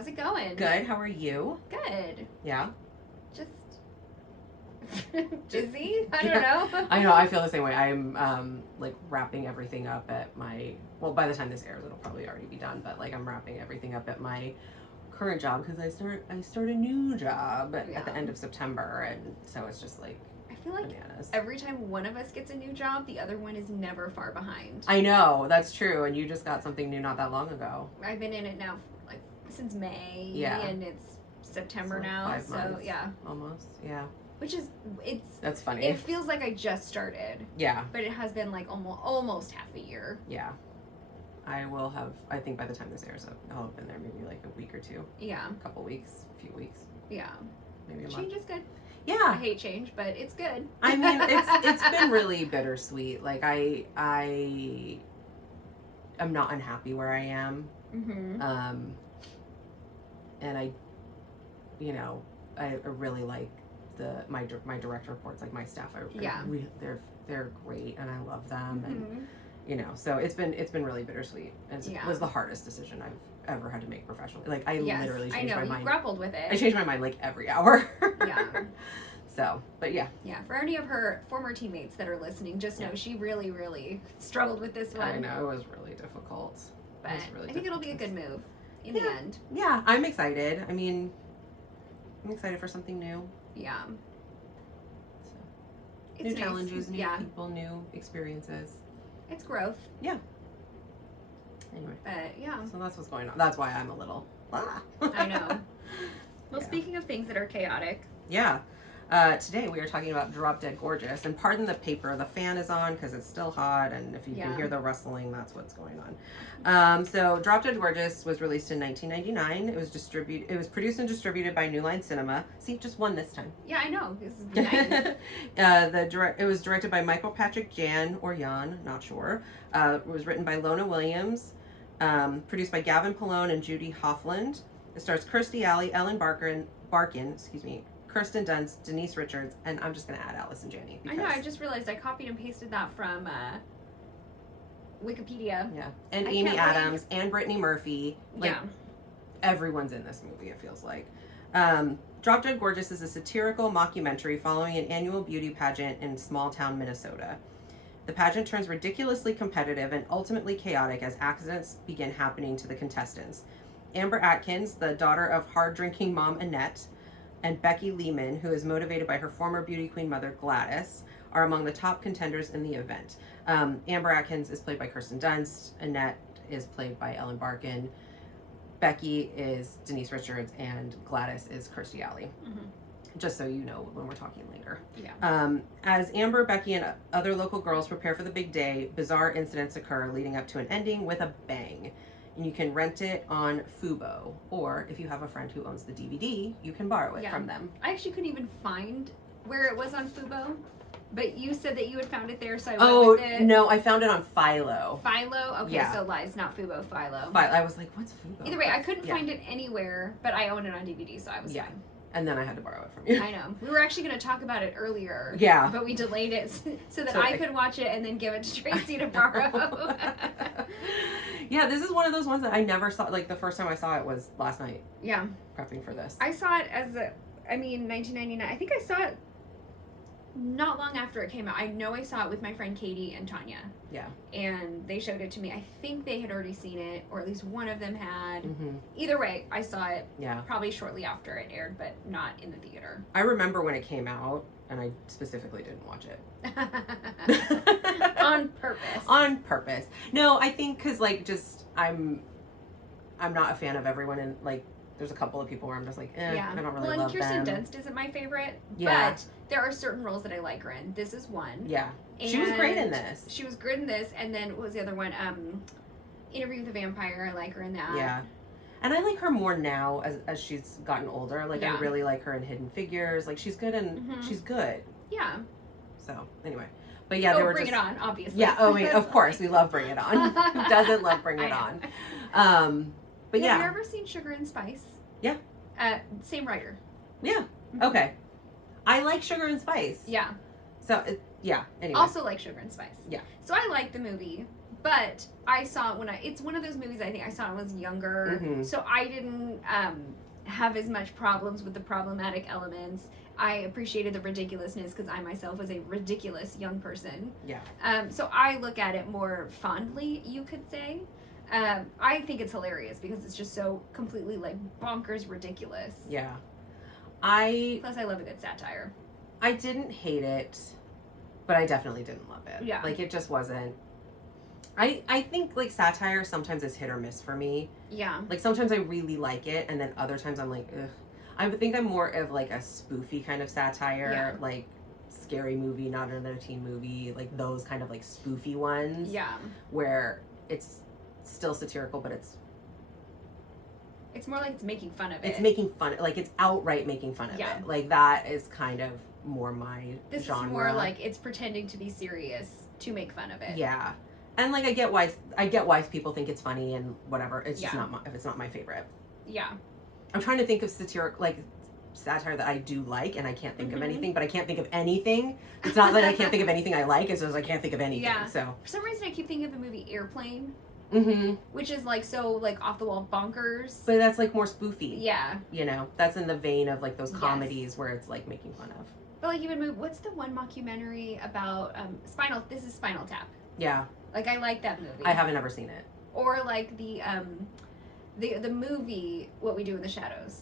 How's it going? Good. How are you? Good. Yeah. Just busy? I don't know. I know. I feel the same way. I'm like wrapping everything up at my. Well, by the time this airs, it'll probably already be done. But like, I'm wrapping everything up at my current job because I start a new job at the end of September, and so it's just like. I feel like bananas. Every time one of us gets a new job, the other one is never far behind. I know, that's true. And you just got something new not that long ago. I've been in it now like since May. Yeah. And it's September like now. 5 so months, yeah. Almost. Yeah. Which is That's funny. It feels like I just started. Yeah. But it has been like almost half a year. Yeah. I think by the time this airs, I'll have been there maybe like a week or two. Yeah. A couple weeks, a few weeks. Yeah. Maybe a month. Change is good. Yeah. I hate change, but it's good. I mean, it's been really bittersweet. Like I am not unhappy where I am. Mm-hmm. And I really like my direct reports, like my staff. They're great, and I love them. Mm-hmm. And so it's been really bittersweet. And it was the hardest decision I've ever had to make professionally. Like I literally changed my mind. You grappled with it. I changed my mind like every hour. Yeah. So, but yeah. Yeah, for any of her former teammates that are listening, just know she really, really struggled with this one. I know, it was really difficult. But I think it'll be a good move in the end. Yeah, I'm excited. I mean, I'm excited for something new. Yeah. So, It's new nice. challenges, new people, new experiences. It's growth. Yeah. Anyway. But yeah. So that's what's going on. That's why I'm a little. I know. Well, speaking of things that are chaotic. Yeah. Today we are talking about Drop Dead Gorgeous, and pardon the paper, the fan is on because it's still hot, and if you can hear the rustling, that's what's going on. So Drop Dead Gorgeous was released in 1999. It was produced and distributed by New Line Cinema. See, just one this time. Yeah, I know. This is nice. It was directed by Michael Patrick Jan, not sure. It was written by Lona Williams, produced by Gavin Pallone and Judy Hofeldt. It stars Kirstie Alley, Ellen Barkin, Kirsten Dunst, Denise Richards, and I'm just going to add Allison Janney. I know, I just realized I copied and pasted that from Wikipedia. Yeah, and Amy Adams and Brittany Murphy. Everyone's in this movie, it feels like. Drop Dead Gorgeous is a satirical mockumentary following an annual beauty pageant in small town Minnesota. The pageant turns ridiculously competitive and ultimately chaotic as accidents begin happening to the contestants. Amber Atkins, the daughter of hard-drinking mom Annette, and Becky Lehman, who is motivated by her former beauty queen mother Gladys, are among the top contenders in the event. Amber Atkins is played by Kirsten Dunst. Annette is played by Ellen Barkin. Becky is Denise Richards, and Gladys is Kirstie Alley. Mm-hmm. Just so you know when we're talking later. Yeah. As Amber, Becky, and other local girls prepare for the big day, bizarre incidents occur, leading up to an ending with a bang. And you can rent it on Fubo, or if you have a friend who owns the DVD, you can borrow it from them. I actually couldn't even find where it was on Fubo, but you said that you had found it there, so I went with it. No, I found it on Philo. Philo? Okay, so lies, not Fubo, Philo. I was like, what's Fubo? Either way, I couldn't find it anywhere, but I own it on DVD, so I was fine. And then I had to borrow it from you. I know. We were actually going to talk about it earlier. Yeah. But we delayed it so that I could watch it and then give it to Traci to borrow. Yeah, this is one of those ones that I never saw. Like, the first time I saw it was last night. Yeah. Prepping for this. I saw it 1999. I think I saw it not long after it came out. I know I saw it with my friend Katie and Tanya. Yeah. And they showed it to me. I think they had already seen it, or at least one of them had. Mm-hmm. Either way, I saw it probably shortly after it aired, but not in the theater. I remember when it came out, and I specifically didn't watch it. On purpose. On purpose. No, I think because, like, just, I'm not a fan of everyone, and, like, there's a couple of people where I'm just like, I don't really love them. Kirsten Dunst isn't my favorite, but there are certain roles that I like her in. This is one. Yeah. She was great in this. She was good in this, and then what was the other one? Interview with a Vampire. I like her in that. Yeah. And I like her more now as she's gotten older. Like, I really like her in Hidden Figures. Like, she's good and she's good. Yeah. So, anyway. But yeah, they were Bring It On, obviously. Yeah, of course. We love Bring It On. Who doesn't love Bring It On? But Have you ever seen Sugar and Spice? Yeah. Same writer. Yeah. Okay. I like Sugar and Spice. Yeah. So, anyway. Also like Sugar and Spice. Yeah. So I like the movie, But I saw it it's one of those movies I think I saw when I was younger, so I didn't have as much problems with the problematic elements. I appreciated the ridiculousness because I myself was a ridiculous young person. Yeah. So I look at it more fondly, you could say. I think it's hilarious because it's just so completely like bonkers ridiculous. Yeah. Plus I love a good satire. I didn't hate it, but I definitely didn't love it. Yeah. Like, it just wasn't. I think, like, satire sometimes is hit or miss for me. Yeah. Like, sometimes I really like it, and then other times I'm like, ugh. I think I'm more of, like, a spoofy kind of satire. Yeah. Like, Scary Movie, Not Another Teen Movie. Like, those kind of, like, spoofy ones. Yeah. Where it's still satirical, but it's more like it's making fun of it. It's making fun, like, it's outright making fun of it. Like, that is kind of more my this genre. Is more like it's pretending to be serious to make fun of it. Yeah. And, like, I get why people think it's funny and whatever. It's just not if it's not my favorite. Yeah. I'm trying to think of satire that I do like, and I can't think of anything, but I can't think of anything. It's not that I can't think of anything I like, it's just I can't think of anything. Yeah. So for some reason I keep thinking of the movie Airplane. Mm-hmm. Which is like so like off the wall bonkers. But that's like more spoofy. Yeah. You know, that's in the vein of like those comedies where it's like making fun of. But like even what's the one mockumentary about Spinal Tap. Yeah. Like I like that movie. I haven't ever seen it. Or like the movie What We Do in the Shadows.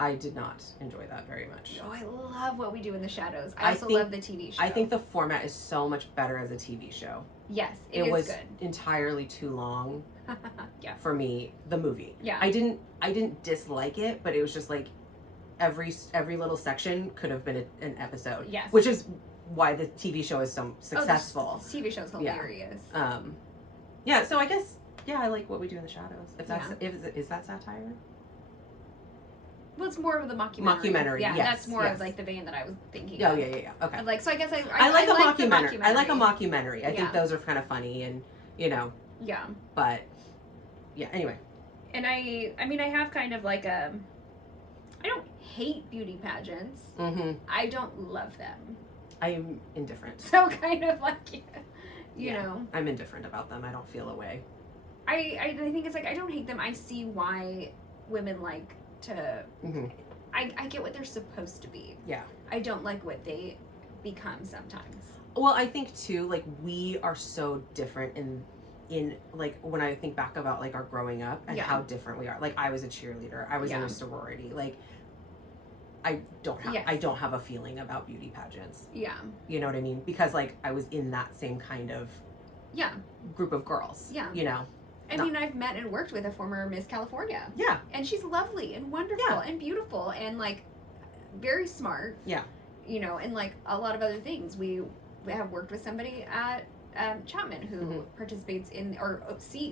I did not enjoy that very much. Oh, I love What We Do in the Shadows. I also love the TV show. I think the format is so much better as a TV show. Yes, it is was good. Entirely too long. Yeah. For me, the movie. Yeah. I didn't dislike it, but it was just like every little section could have been an episode. Yes. Which is why the TV show is so successful. The TV show is hilarious. Yeah. So I guess I like What We Do in the Shadows. If that's is that satire? Well, it's more of the mockumentary. Yeah, yes, that's more of like the vein that I was thinking. Oh, of. Yeah. Okay. Like, so I guess I like a mockumentary. I like a mockumentary. mockumentary. I think those are kind of funny and Yeah. But yeah. Anyway. And I mean, I have kind of like I don't hate beauty pageants. Mm-hmm. I don't love them. I am indifferent. So kind of like, you know. I'm indifferent about them. I don't feel a way. I think it's like I don't hate them. I see why women like to I get what they're supposed to be. Yeah. I don't like what they become sometimes. Well, I think too, like, we are so different in like when I think back about like our growing up and how different we are. Like, I was a cheerleader. I was in a sorority. Like, I don't have a feeling about beauty pageants. Yeah. You know what I mean? Because like I was in that same kind of group of girls. Yeah. You know. I mean, I've met and worked with a former Miss California. Yeah. And she's lovely and wonderful and beautiful and, like, very smart. Yeah. You know, and, like, a lot of other things. We have worked with somebody at Chapman who participates in or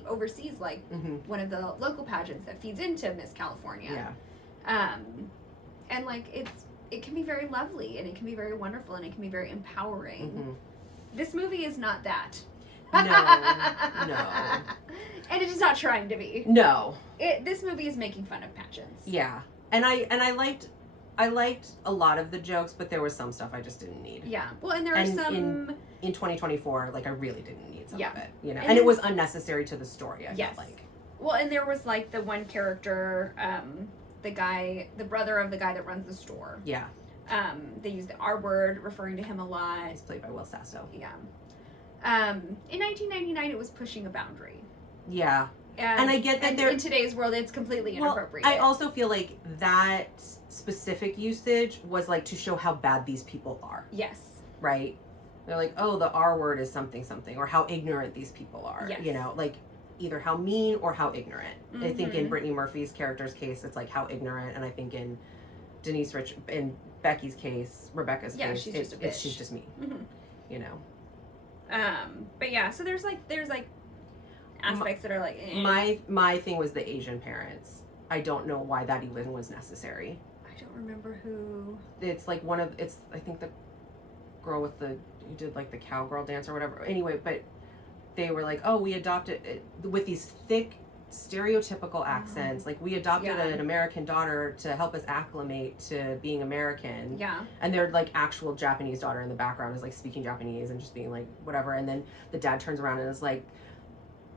oversees, like, one of the local pageants that feeds into Miss California. Yeah. And, like, it can be very lovely and it can be very wonderful and it can be very empowering. This movie is not that. No. And it is not trying to be. No. This movie is making fun of pageants. Yeah. And I liked a lot of the jokes, but there was some stuff I just didn't need. Yeah. Well, and there are some in 2024, like I really didn't need some of it, you know. And it was unnecessary to the story, I felt like. Well, and there was like the one character, the brother of the guy that runs the store. Yeah. They use the R word referring to him a lot. He's played by Will Sasso. Yeah. In 1999, it was pushing a boundary. Yeah. And I get that in today's world, it's completely inappropriate. I also feel like that specific usage was like to show how bad these people are. Yes. Right? They're like, oh, the R word is something, or how ignorant these people are. Yes. You know, like either how mean or how ignorant. I think in Brittany Murphy's character's case, it's like how ignorant. And I think in in Becky's case, Rebecca's case, she's just a bitch. She's just mean. You know? But yeah, so there's aspects that are like my thing was the Asian parents. I don't know why that even was necessary. I don't remember who. It's like I think the girl who did like the cowgirl dance or whatever. Anyway, but they were like, oh, we adopted it with these thick stereotypical accents. Like, we adopted an American daughter to help us acclimate to being American. Yeah. And their, like, actual Japanese daughter in the background is, like, speaking Japanese and just being, like, whatever. And then the dad turns around and is like,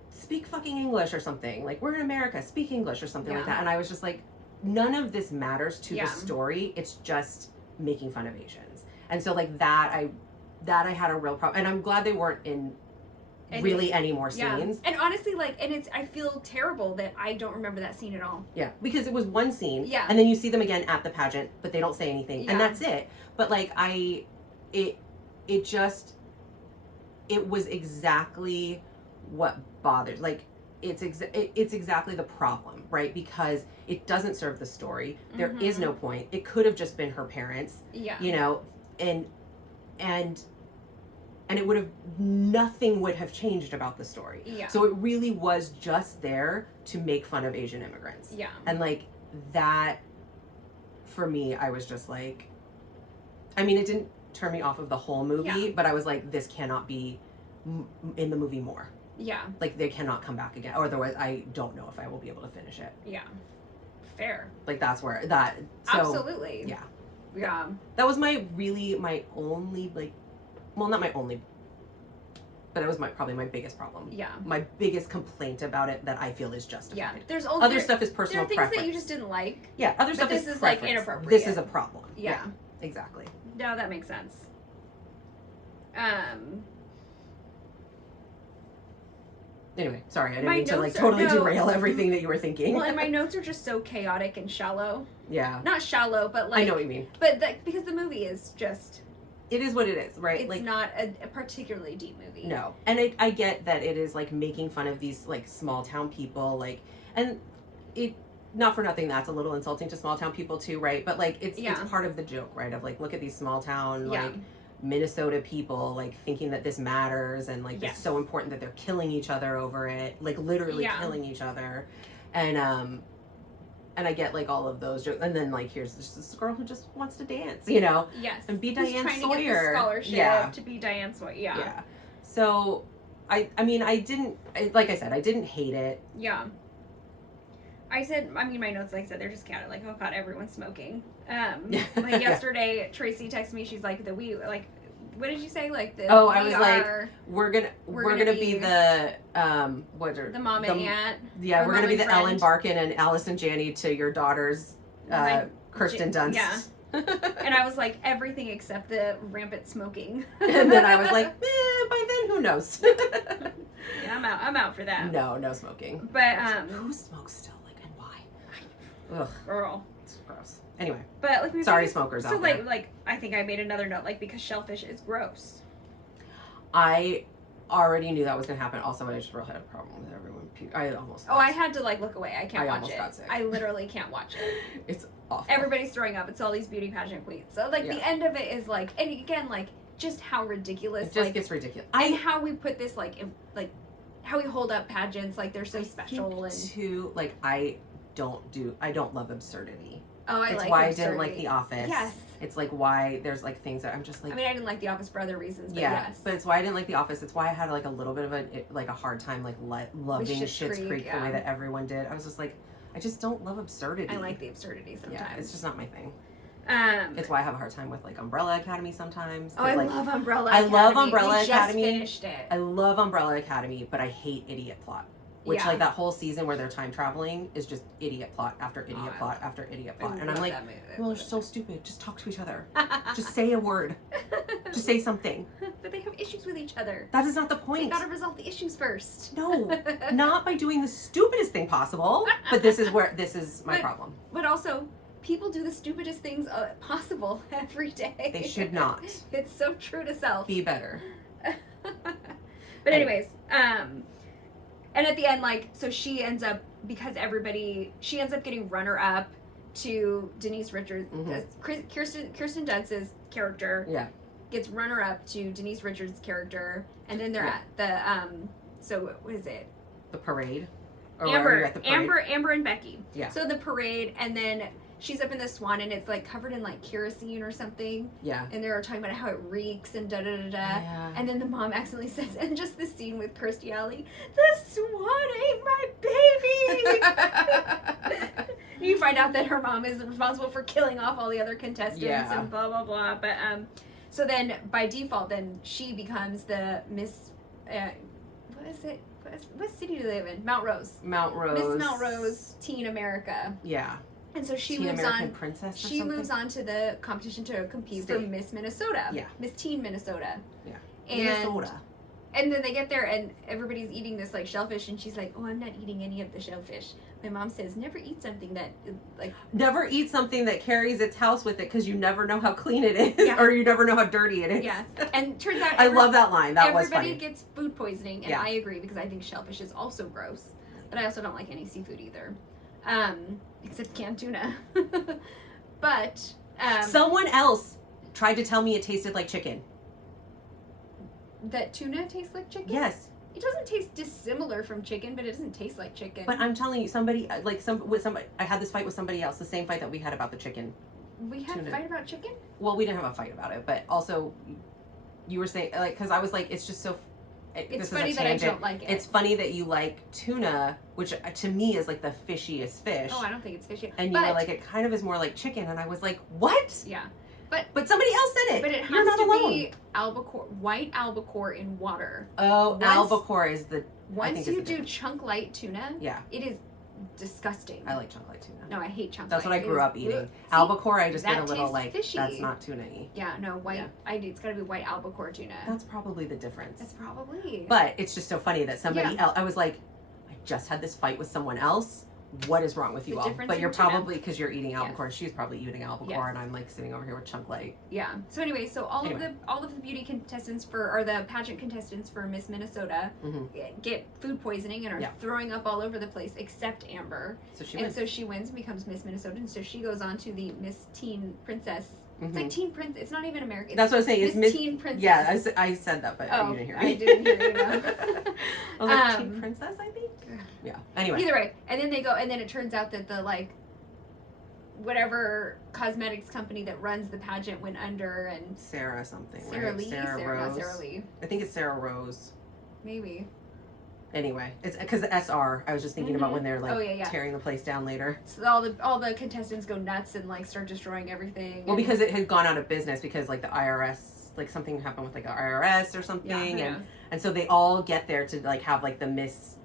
speak fucking English or something. Like, we're in America, speak English or something like that. And I was just like, none of this matters to the story. It's just making fun of Asians. And so, like, that I had a real problem. And I'm glad they weren't in really any more scenes. And honestly, like, I feel terrible that I don't remember that scene at all. Yeah, because it was one scene. Yeah. And then you see them again at the pageant, but they don't say anything. And that's it. But, like, it was exactly what bothered. Like, it's exactly the problem, right? Because it doesn't serve the story. There is no point. It could have just been her parents. Yeah. You know, and it would have, nothing would have changed about the story. Yeah. So it really was just there to make fun of Asian immigrants. Yeah. And, like, that, for me, I was just like, I mean, it didn't turn me off of the whole movie, but I was like, this cannot be in the movie more. Yeah. Like, they cannot come back again. Or otherwise, I don't know if I will be able to finish it. Yeah. Fair. Like, that's where that. So, absolutely. Yeah. Yeah. That was my only, like, well, not my only, but it was probably my biggest problem. Yeah. My biggest complaint about it that I feel is justified. Yeah. There's other stuff is personal preference. There are things preference. that you just didn't like. Yeah. Other stuff this is is preference. like inappropriate. This is a problem. Yeah. Exactly. No, that makes sense. Anyway, sorry, I didn't mean to, like, totally derail everything that you were thinking. Well, and my notes are just so chaotic and shallow. Yeah. Not shallow, but, like, I know what you mean. But because the movie is just, it is what it is, right? It's like, not a particularly deep movie. No. And I get that it is, like, making fun of these, like, small town people, like, and it, not for nothing, that's a little insulting to small town people too, right? But, like, it's part of the joke, right? Of, like, look at these small town, like, Minnesota people, like, thinking that this matters and, like, it's so important that they're killing each other over it, like, literally killing each other. And I get, like, all of those jokes. And then, like, here's this girl who just wants to dance, you know? Yes. And be Diane trying Sawyer. To get the scholarship to be Diane Sawyer. Yeah. Yeah. So, I mean, like I said, I didn't hate it. Yeah. My notes, like I said, they're just counted. Like, oh god, everyone's smoking. Like, yesterday, Traci texted me. She's like, what did you say? Like, I was like, we're gonna be the the mom and aunt. Yeah, we're gonna be the Ellen Barkin and Allison Janney to your daughter's Kirsten Dunst. Yeah. And I was like, everything except the rampant smoking. And then I was like, by then, who knows? Yeah, I'm out for that. No smoking. But who smokes still? Like, and why? Ugh, girl, it's gross. Anyway, but like, sorry, smokers out there. So like, I think I made another note, like, because shellfish is gross. I already knew that was gonna happen. Also, I just really had a problem with everyone. I almost. I had to, like, look away. I can't watch almost it. Got sick. I literally can't watch it. It's awful. Everybody's throwing up. It's all these beauty pageant queens. So, like, the end of it is like, and again, like, just how ridiculous. It just gets ridiculous. And how we put this, like, how we hold up pageants, like, they're so special. And too, like, I don't love absurdity. Oh, it's why I didn't like The Office. Yes. It's like why there's, like, things that I'm just like. I mean, I didn't like The Office for other reasons. But yes. But it's why I didn't like The Office. It's why I had, like, a little bit of a hard time, like, loving Schitt's Creek the way that everyone did. I was just like, I just don't love absurdity. I like the absurdity sometimes. Yeah, it's just not my thing. It's why I have a hard time with, like, Umbrella Academy sometimes. Oh, I like, love Umbrella Academy. I love Umbrella Academy. We just finished it. I love Umbrella Academy, but I hate idiot plot. Which, like, that whole season where they're time traveling is just idiot plot after idiot plot after idiot plot. And I'm like, well, they're so stupid. Just talk to each other. Just say a word. Just say something. But they have issues with each other. That is not the point. They gotta resolve the issues first. No, not by doing the stupidest thing possible. But this is my problem. But also, people do the stupidest things possible every day. They should not. It's so true to self. Be better. But anyways, and at the end, like, so she ends up getting runner-up to Denise Richards. Kirsten Dunst's character gets runner-up to Denise Richards' character, and then they're at the so what is it? The parade. Amber and Becky. Yeah. So the parade, and then she's up in the Swan and it's like covered in like kerosene or something. Yeah. And they're talking about how it reeks and da da da da. Yeah. And then the mom accidentally says, and just the scene with Kirstie Alley, the Swan ate my baby. You find out that her mom is responsible for killing off all the other contestants and blah blah blah. But so then by default, then she becomes the Miss. What is it? What city do they live in? Mount Rose. Mount Rose. Miss Mount Rose, Teen America. Yeah. And so she Teen moves American on. Princess. She moves on to the competition to compete for Miss Minnesota. Yeah. Miss Teen Minnesota. Yeah. And, Minnesota. And then they get there and everybody's eating this like shellfish and she's like, "Oh, I'm not eating any of the shellfish." My mom says, "Never eat something that like never eat something that carries its house with it because you never know how clean it is or you never know how dirty it is." Yeah. And turns out I love that line. That was funny. Everybody gets food poisoning and I agree because I think shellfish is also gross. But I also don't like any seafood either. Except canned tuna. But someone else tried to tell me it tasted like chicken. That tuna tastes like chicken? Yes. It doesn't taste dissimilar from chicken, but it doesn't taste like chicken. But I'm telling you, somebody I had this fight with somebody else, the same fight that we had about the chicken. We had a fight about chicken? Well, we didn't have a fight about it, but also you were saying, like, because I was like, it's just so. It's funny that I don't like it. It's funny that you like tuna, which to me is like the fishiest fish. Oh, I don't think it's fishy. And you were like, it kind of is more like chicken, and I was like, what? Yeah. But somebody else said it. But it has You're not to alone. be albacore, white albacore in water. Oh, albacore is the. Once you do chunk light tuna, yeah, it is disgusting. I like chunk light tuna. No, I hate chunk light. That's what I grew up eating. See, albacore, I just get a little like fishy. that's not tuna-y. Yeah, no, white. Yeah. It's got to be white albacore tuna. That's probably the difference. That's probably. But it's just so funny that somebody else. I was like, I just had this fight with someone else. What is wrong with you all? But you're probably because you're eating albacore. Yes. She's probably eating albacore, and I'm like sitting over here with chunk light. Yeah. So anyway, all of the beauty contestants or the pageant contestants for Miss Minnesota get food poisoning and are throwing up all over the place, except Amber. So she wins. So she wins and becomes Miss Minnesota, and so she goes on to the Miss Teen Princess. It's like Teen Prince. It's not even American. That's what I was saying. It's Miss Teen Princess. Yeah, I said that, but you didn't hear me. I didn't hear you. No. I was like, Teen Princess, I think. Yeah. Anyway. Either way, and then they go, and then it turns out that the whatever cosmetics company that runs the pageant went under, and Sarah something. Sarah right? Lee. Rose. Not Sarah Lee. I think it's Sarah Rose. Maybe. Anyway, it's because the SR. I was just thinking about when they're tearing the place down later. So all the contestants go nuts and start destroying everything. Well, because it had gone out of business because the IRS, something happened with the IRS or something, and so they all get there to have the Miss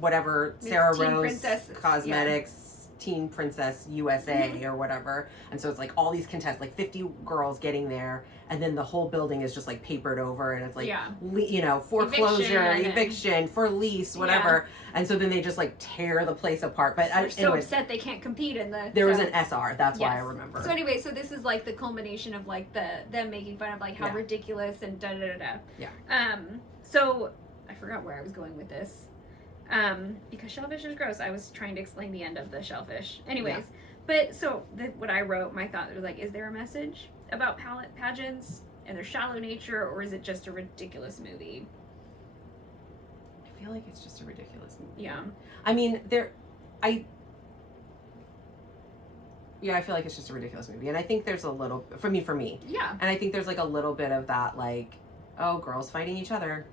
whatever Miss Sarah Teen Rose Princess, Cosmetics Teen Princess USA or whatever, and so it's all these contestants, 50 girls getting there. And then the whole building is just papered over, and it's foreclosure, eviction for lease, whatever. Yeah. And so then they just tear the place apart. But they're so upset they can't compete in the. There was an SR. That's why I remember. So anyway, so this is the culmination of them making fun of how ridiculous and da da da da. Yeah. So I forgot where I was going with this. Because shellfish is gross. I was trying to explain the end of the shellfish. Anyways, but so what I wrote, my thought was is there a message about pageants and their shallow nature, or is it just a ridiculous movie? I feel like it's just a ridiculous movie. Yeah. I mean, I feel like it's just a ridiculous movie. And I think there's a little, for me. Yeah. And I think there's a little bit of that, oh, girls fighting each other.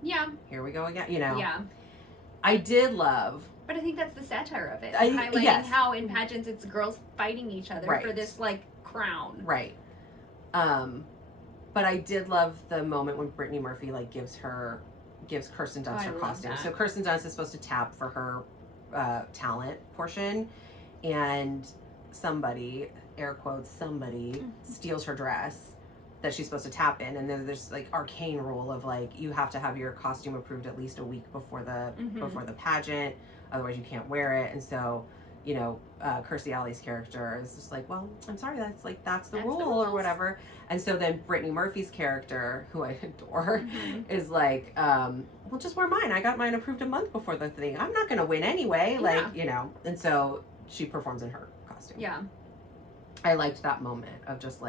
Yeah. Here we go again, Yeah. I did love. But I think that's the satire of it. Highlighting how in pageants it's girls fighting each other for this, crown. Right. But I did love the moment when Brittany Murphy gives Kirsten Dunst her costume. So Kirsten Dunst is supposed to tap for her talent portion, and somebody, air quotes, steals her dress that she's supposed to tap in, and then there's arcane rule of you have to have your costume approved at least a week before the pageant, otherwise you can't wear it. And so Kirstie Alley's character is just well, I'm sorry, that's the rule or whatever. And so then Brittany Murphy's character, who I adore, is well, just wear mine. I got mine approved a month before the thing. I'm not going to win anyway. And so she performs in her costume. Yeah. I liked that moment of just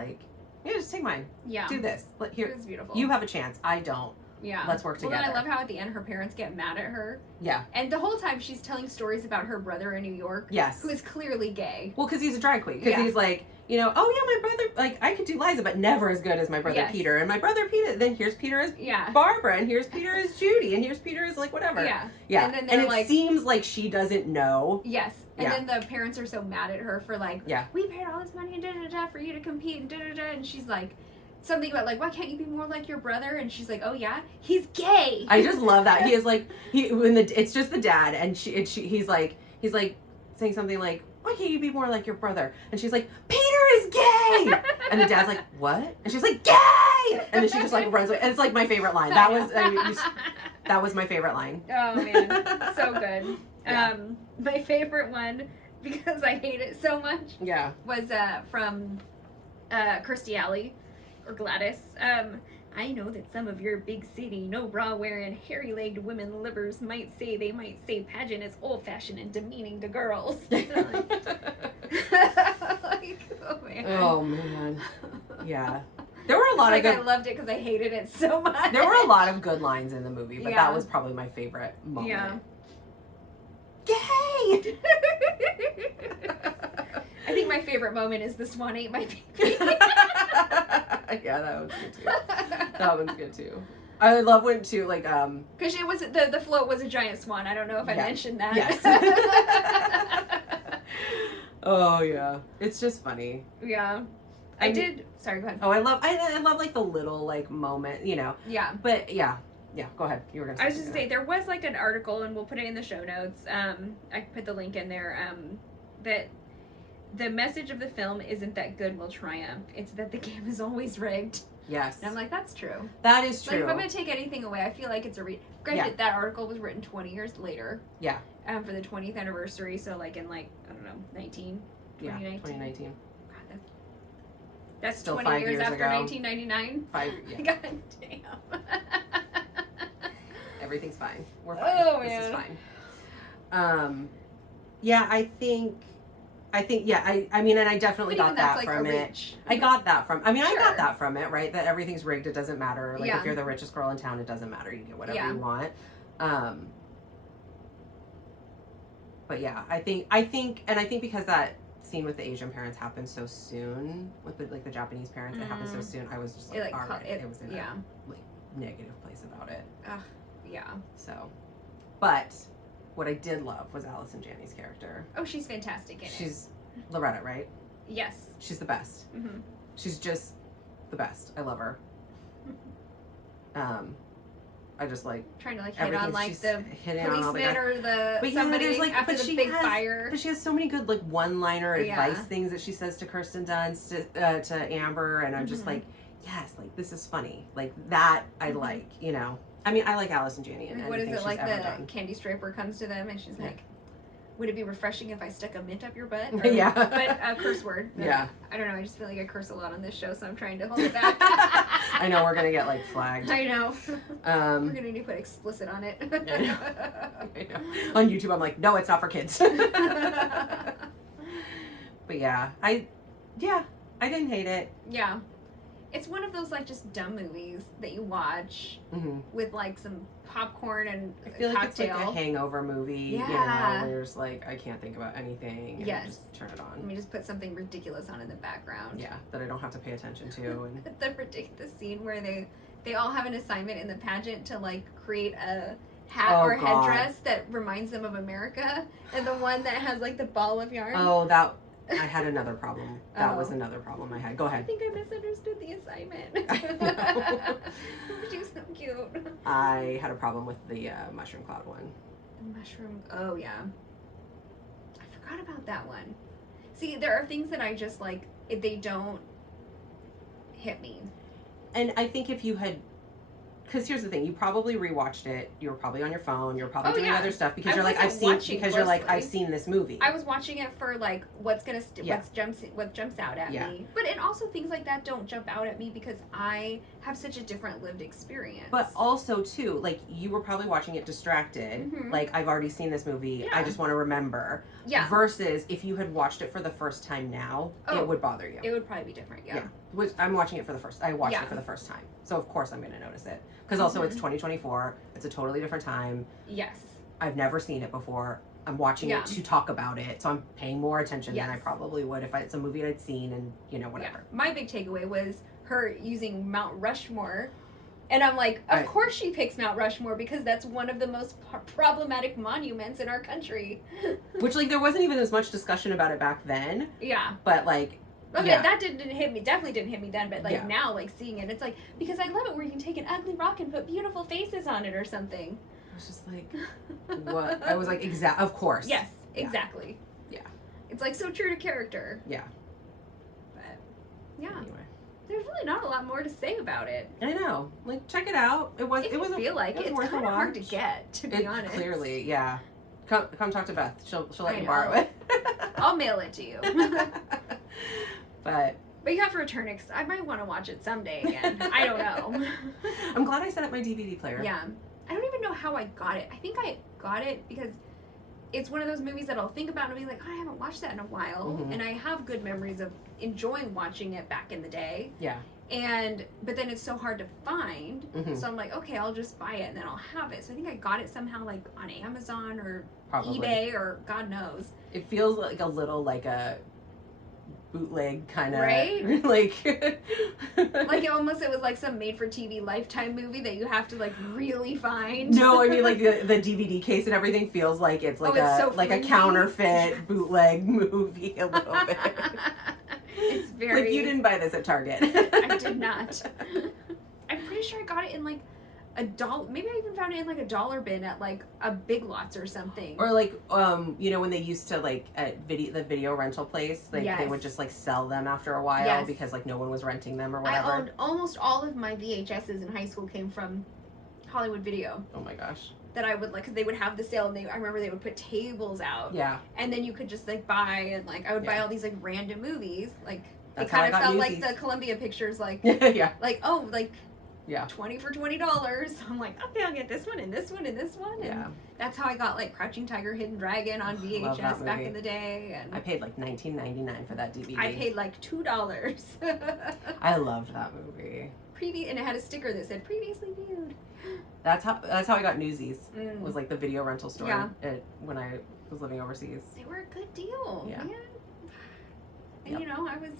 just take mine. Yeah. Do this. Here. It was beautiful. You have a chance. I don't. Yeah. Let's work together. Well, then I love how at the end her parents get mad at her. Yeah. And the whole time she's telling stories about her brother in New York. Yes. Who is clearly gay. Well, because he's a drag queen. Because he's like, you know, oh yeah, my brother, like, I could do Liza, but never as good as my brother Peter. And my brother Peter, then here's Peter as Barbara, and here's Peter as Judy, and here's Peter as, like, whatever. Yeah. Yeah. And it seems like she doesn't know. Yes. And then the parents are so mad at her for, like, we paid all this money and da-da-da for you to compete and da-da-da. And she's like, something about, like, why can't you be more like your brother? And she's like, oh yeah, he's gay. I just love that. He is like, it's just the dad, and he's like saying something like, why can't you be more like your brother? And she's like, Peter is gay. And the dad's like, what? And she's like, gay. And then she just like runs away. And it's like my favorite line. That was my favorite line. Oh man, so good. Yeah. My favorite one, because I hate it so much. Yeah. Was from Kirstie Alley. Or Gladys. I know that some of your big city, no bra wearing, hairy legged women livers might say pageant is old fashioned and demeaning to girls. Like, oh man. Oh man. Yeah. There were a lot of good. I loved it because I hated it so much. There were a lot of good lines in the movie, but that was probably my favorite moment. Yeah. Gay! I think my favorite moment is the swan ate my baby. Yeah, that was good too. That one's good too. I love when too, like because it was the float was a giant swan. I don't know if I mentioned that. Yes. Oh yeah, it's just funny. Yeah. I did. Sorry, go ahead. Oh, I love like the little like moment, you know. Yeah. But yeah. Yeah, go ahead. You were gonna say. I was just gonna say there was like an article, and we'll put it in the show notes. I put the link in there. That the message of the film isn't that good will triumph. It's that the game is always rigged. Yes. And I'm like, that's true. That is true. Like, if I'm gonna take anything away, I feel like it's granted, that article was written 20 years later. Yeah. For the 20th anniversary, so like in like, I don't know, 2019. Yeah, 2019. God, that's still 20 years after ago. 1999. Yeah. God damn. Everything's fine. We're fine. Oh, man. This is fine. Yeah, I think, yeah, I mean, and I definitely got that like from it. I got that from, I got that from it, right? That everything's rigged, it doesn't matter. Like, if you're the richest girl in town, it doesn't matter. You get whatever you want. But yeah, I think because that scene with the Asian parents happened so soon, with the Japanese parents, it happened so soon, I was just like, all right, it was in a, like, negative place about it. Yeah. So, but what I did love was Allison Janney's character. Oh, she's fantastic in it. She's Loretta, right? Yes. She's the best. Mm-hmm. She's just the best. I love her. I just like trying to like hit on like the policeman or the somebody like, after the big fire. But she has so many good like one-liner advice things that she says to Kirsten Dunst, to Amber, and I'm just like, yes, like this is funny. Like that I like, you know. I mean, I like Allison Janney and what is it like the Candy Striper comes to them and she's like, would it be refreshing if I stuck a mint up your butt? Or, yeah. But a curse word. Yeah. I don't know. I just feel like I curse a lot on this show, so I'm trying to hold it back. I know. We're going to get, like, flagged. I know. We're going to need to put explicit on it. I know. On YouTube, I'm like, no, it's not for kids. But yeah. I didn't hate it. Yeah. It's one of those, like, just dumb movies that you watch with, like, some popcorn and I feel like it's like a hangover movie, you know, where there's, like, I can't think about anything. Yes. Just turn it on. Let me just put something ridiculous on in the background. Yeah, that I don't have to pay attention to. And the ridiculous scene where they all have an assignment in the pageant to, like, create a hat or headdress that reminds them of America. And the one that has, like, the ball of yarn. Oh, I had another problem. That was another problem I had. Go ahead. I think I misunderstood the assignment. She was so cute. I had a problem with the mushroom cloud one. The mushroom. Oh, yeah. I forgot about that one. See, there are things that I just like, they don't hit me. And I think if you had, because here's the thing, you probably rewatched it. You were probably on your phone. You were probably doing other stuff because you're like, I've seen this movie. I was watching it for like what jumps out at me. But and also things like that don't jump out at me because I have such a different lived experience. But also too, like you were probably watching it distracted. Mm-hmm. Like I've already seen this movie. I just want to remember. Yeah. Versus if you had watched it for the first time now, it would bother you. It would probably be different. Yeah. Which I'm watching it for the first. I watched it for the first time, so of course I'm going to notice it. Because also it's 2024. It's a totally different time. Yes. I've never seen it before. I'm watching it to talk about it, so I'm paying more attention than I probably would if it's a movie I'd seen and, you know, whatever. Yeah. My big takeaway was her using Mount Rushmore. And I'm like, of course she picks Mount Rushmore because that's one of the most problematic monuments in our country. Which, like, there wasn't even as much discussion about it back then. Yeah. But, like, okay, that didn't hit me. Definitely didn't hit me then. But, like, now, like, seeing it, it's like, because I love it where you can take an ugly rock and put beautiful faces on it or something. I was just like, what? I was like, of course. Yes, exactly. Yeah. It's, like, so true to character. Yeah. But, yeah. Anyway. There's really not a lot more to say about it. I know. Like, check it out. It was. It's worth kind of hard to get, to be honest. Clearly, yeah. Come talk to Beth. She'll let you borrow it. I'll mail it to you. But you have to return it because I might want to watch it someday again. I don't know. I'm glad I set up my DVD player. Yeah. I don't even know how I got it. I think I got it because it's one of those movies that I'll think about and I'll be like, oh, I haven't watched that in a while. Mm-hmm. And I have good memories of enjoying watching it back in the day. Yeah. But then it's so hard to find. Mm-hmm. So I'm like, okay, I'll just buy it and then I'll have it. So I think I got it somehow like on Amazon or Probably. eBay or God knows. It feels like a little like a bootleg kind of, right? Like like it was like some made-for-TV Lifetime movie that you have to like really find. No, I mean like the DVD case and everything feels like it's like a counterfeit bootleg movie a little bit. It's very like you didn't buy this at Target. I did not. I'm pretty sure I got it in like $1. Maybe I even found it in like a dollar bin at like a Big Lots or something. Or like you know when they used to like at the video rental place, like they would just like sell them after a while because like no one was renting them or whatever. I owned almost all of my VHSs in high school came from Hollywood Video. Oh my gosh. That I would like, because they would have the sale, and I remember they would put tables out. Yeah. And then you could just like buy, and like I would buy all these like random movies, like That's it kind of felt Newsies. like the Columbia Pictures, like yeah, like oh like yeah, 20 for $20. I'm like, okay, I'll get this one and this one and this one. And that's how I got like Crouching Tiger, Hidden Dragon on VHS back in the day. And I paid like $19.99 for that DVD. I paid like $2. I loved that movie. And it had a sticker that said previously viewed. That's how I got Newsies. Was like the video rental store when I was living overseas. They were a good deal. Yeah. Man. And you know, I was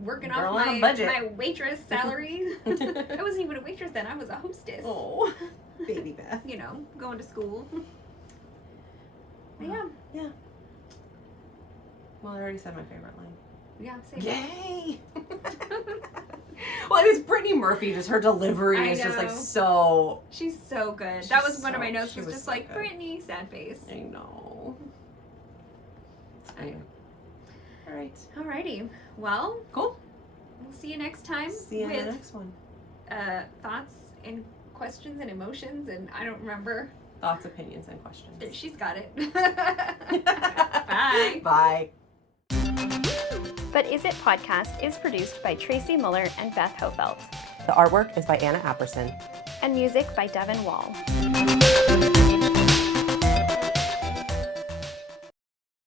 working Girl off on a budget. my waitress salary. I wasn't even a waitress then. I was a hostess. Oh, baby Beth. You know, going to school. But yeah. Well, I already said my favorite line. Yeah, same. Yay! Well, it was Brittany Murphy. Just her delivery is just like so. She's so good. That was one of my notes. Was just so like good. Brittany, sad face. I know. Anyway. All right. Alrighty. Well. Cool. We'll see you next time. See you in the next one. Thoughts and questions and emotions, and I don't remember. Thoughts, opinions, and questions. She's got it. Bye. Bye. But Is It podcast is produced by Traci, Mueller, and Beth Hofeldt. The artwork is by Anna Apperson. And music by Devin Wall.